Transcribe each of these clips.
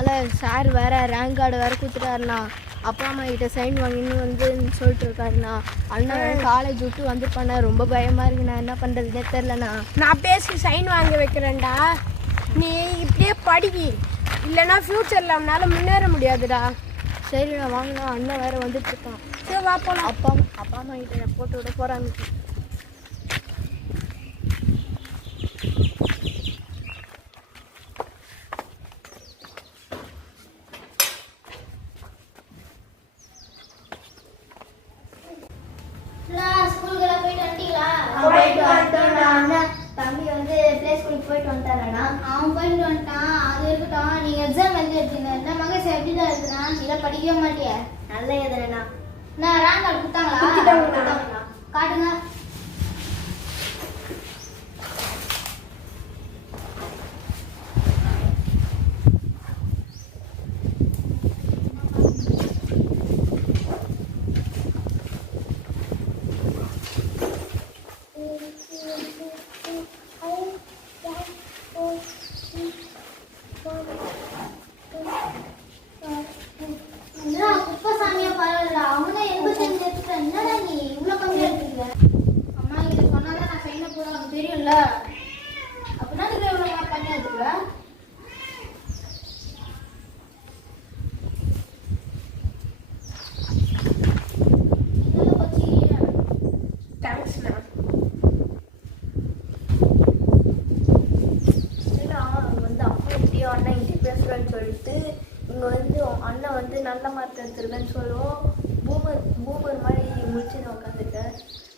அதனால் சார் வேறு rank card வேறு கொடுத்துட்டாருண்ணா. அப்பா அம்மா கிட்ட சைன் வாங்கின்னு வந்து சொல்லிட்டு இருக்காருண்ணா. அண்ணன் காலேஜ் விட்டு வந்துருப்பாண்ணா. ரொம்ப பயமாக இருக்குண்ணா. என்ன பண்ணுறதுனே தெரிலண்ணா நான் பேசி சைன் வாங்க வைக்கிறேன்டா. நீ இப்படியே படிக்கி. இல்லைன்னா ஃப்யூச்சரில் அவனால முன்னேற முடியாதுடா. சரிண்ணா வாங்கண்ணா. அண்ணன் வேறு வந்துட்டு இருக்கான். சரி வா போலாம். அப்பா அப்பா அம்மா கிட்ட போட்டு விட போகிறாங்க ஸ்கூலுக்கு போயிட்டு வந்துட்டீங்களா போயிட்டு வந்துட்டோம்ண்ணா அண்ணன் தம்பி வந்து ப்ளே ஸ்கூலுக்கு போயிட்டு வந்துட்டாரண்ணா அவன் போயிட்டு வந்துட்டான். அது இருக்கட்டும். நீங்க எக்ஸாம் எழுதி வச்சீங்க இந்த மகன் எப்படி தான் இருக்கிறான் இதை படிக்கவே மாட்டியா. நல்ல எதுனா நான் ரேங்க் கார்டு கொடுத்தாங்களா கொடுத்துட்டாங்கண்ணா. காட்டுங்க என்னடா குப்பசாமியா பரவாயில்ல அவனே எண்பத்தஞ்சு எடுத்துட்டேன் என்னடா நீ இவ்வளோ கம்மியா எடுத்துருக்க அம்மா கிட்ட சொன்னாதான் நான் சைனை போட உனக்கு தெரியும்ல அப்படின்னா நீங்க இவ்வளோ மார்க் பண்ணி எடுத்துருவ இதெல்லாம் வச்சுக்கிறியா? தேங்க்ஸ்ண்ணா ஏன்னா அவங்க வந்து அப்பா இப்படியோ அண்ணன் இப்படி பேசுகிறேன்னு சொல்லிட்டு இங்கே வந்து அண்ணன் வந்து நல்ல மார்க் எடுத்துருக்கேன்னு சொல்லுவோம். பூமர் பூமர் மாதிரி முடிச்சுன்னு உட்காந்துட்டேன்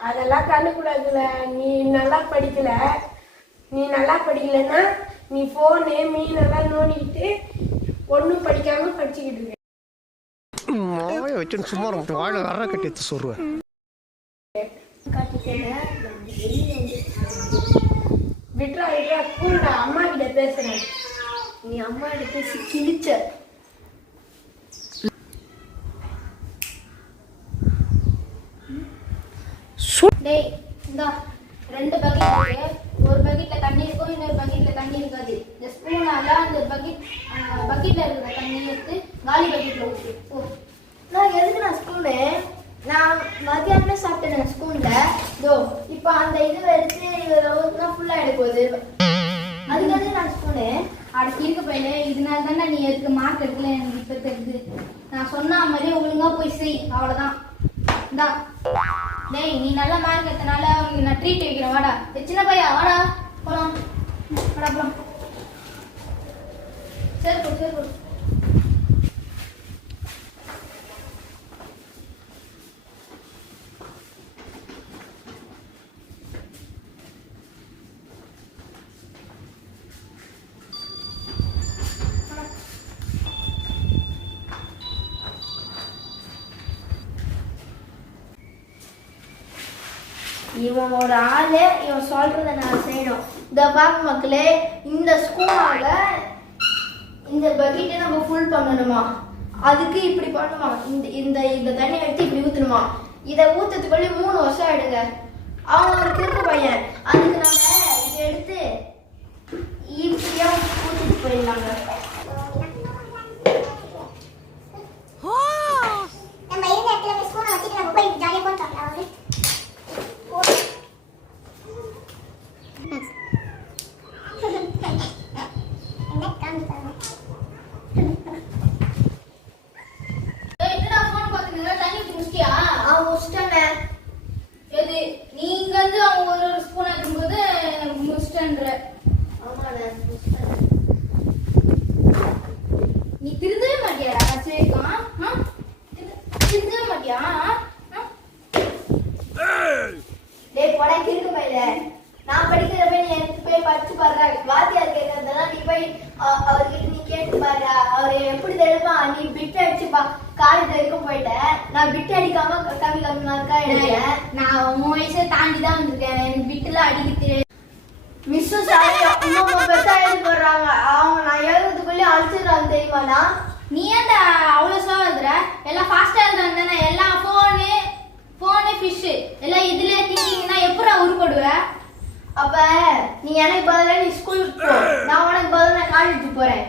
அதெல்லாம் கண்டுக்கூடாதுல நீ நல்லா படிக்கல. நீ நல்லா படிக்கலைன்னா நீ ஃபோனு மீனெல்லாம் நோண்டிக்கிட்டு ஒன்றும் படிக்காம படிச்சுக்கிட்டு இருக்க. மாய வச்சு சும்மா வாழை வர கட்டி எடுத்து சொல்லுவேன் விட்ரா அம்மா கிட்ட பேசுறேன். நீ அம்மா எடுத்து பேசி கிழிச்ச. டேய் இந்தா ரெண்டு பக்கெட் இருக்கு. ஒரு பக்கெட்ல தண்ணி இருக்கும் இன்னொரு பக்கெட்ல தண்ணி இருக்காது. இந்த ஸ்பூனால அந்த பக்கெட் பக்கெட்ல இருக்கிற தண்ணி எடுத்து காலி பக்கெட்ல ஊத்து. நான் எதுக்கு நான் ஸ்பூனு நான் மத்தியானமே சாப்பிட்டேன் ஸ்கூல்ல இதோ இப்போ அந்த இது எடுத்து இதில் ஊற்றினா ஃபுல்லாக எடுக்க இருக்க பையனே இதனால தானே நீ எதுக்கு மார்க் எடுக்கல எனக்கு இப்ப தெரியுது. நான் சொன்ன மாதிரி ஒழுங்கா போய் செய். அவ்வளவுதான். இந்தா. டேய் நீ நல்ல மார்க் எடுத்தனால அவங்க நான் ட்ரீட் வைக்கிறேன். வாடா. சின்ன பையா வாடா. போலாம். வாடா போலாம். சரி போ சரி போ இவன் ஒரு ஆளு இவன் சொல்றத நான் செய்யணும். இந்த பாக் மக்களே இந்த ஸ்கூலாக இந்த பக்கெட்டை நம்ம ஃபுல் பண்ணணுமா? அதுக்கு இப்படி பண்ணுமா? இந்த இந்த இந்த தண்ணி எடுத்து இப்படி ஊற்றணுமா இதை ஊற்றுறதுக்குள்ளே மூணு வருஷம் ஆயிடுங்க. அவன் ஒரு கிறுக்கு பையன். அதுக்கு நம்ம இதை எடுத்து இப்படியா ஊற்றிட்டு போயிடலாங்க நம்ம இருந்த இடத்துல போய் ஸ்பூனை வச்சுட்டு நம்ம போய் ஜாலியாக போட்டு வரலாம் என்னடா ஃபோன் பார்த்துக்கிங்க தண்ணி ஊற்றி முடிச்சிட்டியா அவன் முடிச்சிட்டானே எது நீங்க வந்து அவங்க ஒரு ஒரு ஸ்பூன் முடிச்சிட்டேன்ற ஆமாண்ணே நீ திருந்தவே மாட்டியா சரிக்கா திருந்தவே மாட்டியா? ஆ? டேய் போடா கிறுக்கு பையில நான் படிக்கிறப்ப நீ எடுத்து போய் படிச்சு பாருடா. வாத்தியார் கேட்கறதெல்லாம் நீ போய் அவர்கிட்ட நீ கேட்டு பாரு அவர் எப்படி தெரியுமா? நீ பிட் அடிச்சுப்பா. காலேஜ் வரைக்கும் போயிட்ட. நான் பிட் அடிக்காம கம்மி கம்மி மார்க்கா எடுத்தேன் நான் உன் வயசை தாண்டி தான் வந்திருக்கேன். எனக்கு பிட்டுல அடிக்க தெரியாது மிஸ் சாரி பெருசா எழுதி போடுறாங்க. அவங்க நான் எழுதுறதுக்குள்ளே அழிச்சிடுறாங்க தெரியுமாடா நீ ஏன்டா அவ்வளோ ஸ்லோவா எழுதுற? எல்லாம் ஃபாஸ்டா எழுதுறாங்க தானே. எல்லாம் ஃபோனு ஃபோனு ஃபிஷ்ஷு எல்லாம் இதுல திங்கிங்னா எப்படா உருப்படுவ? அப்ப நீ எனக்கு பதிலா நீ ஸ்கூலுக்கு போ. நான் உனக்கு பதிலா நான் காலேஜுக்கு போறேன்.